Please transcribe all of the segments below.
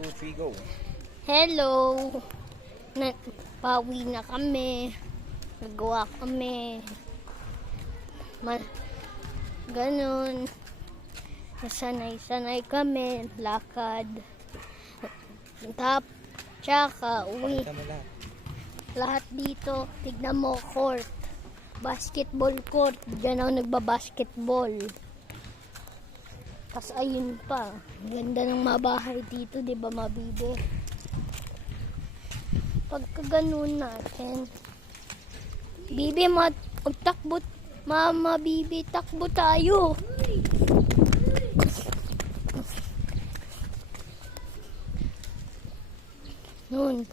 2, 3, go. Hello! Nagpawi na kami. Nagawa kami. Ganon. Nasanay-sanay kami. Lakad. Tsaka uwi. Pakita mo lahat. Lahat dito. Tignan mo, court. Basketball court. Diyan ako nagbabasketball. Tapos ayun pa. Ganda ng mabahay dito, di ba, mabibi? Pagka ganun natin. Bibi, magtakbo. Mama, bibi, takbo tayo. Nun.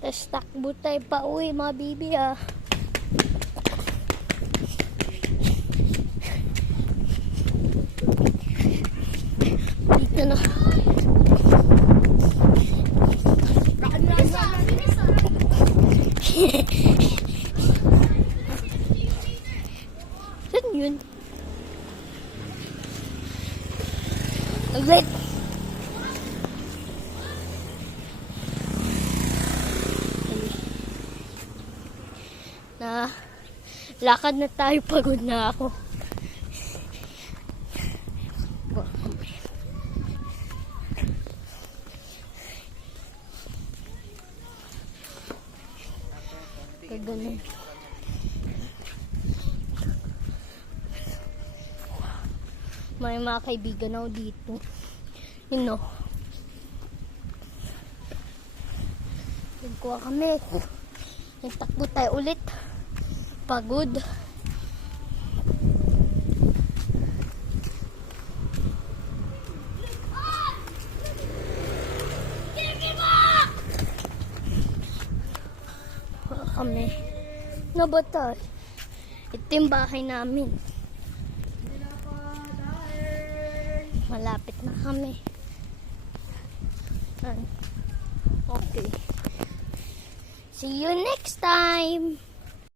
Tapos takbo tayo pa uwi, mga bibi, ah. Dito na. Saan yun? Wait. Lakad na tayo, pagod na ako. Ganun. May mga kaibigan ako dito. You know. Nagkuha kami. Nagtakbo tayo ulit. Pagod. Kami. No, ba tayo? Ito yung bahay namin. Malapit na kami. Okay. See you next time.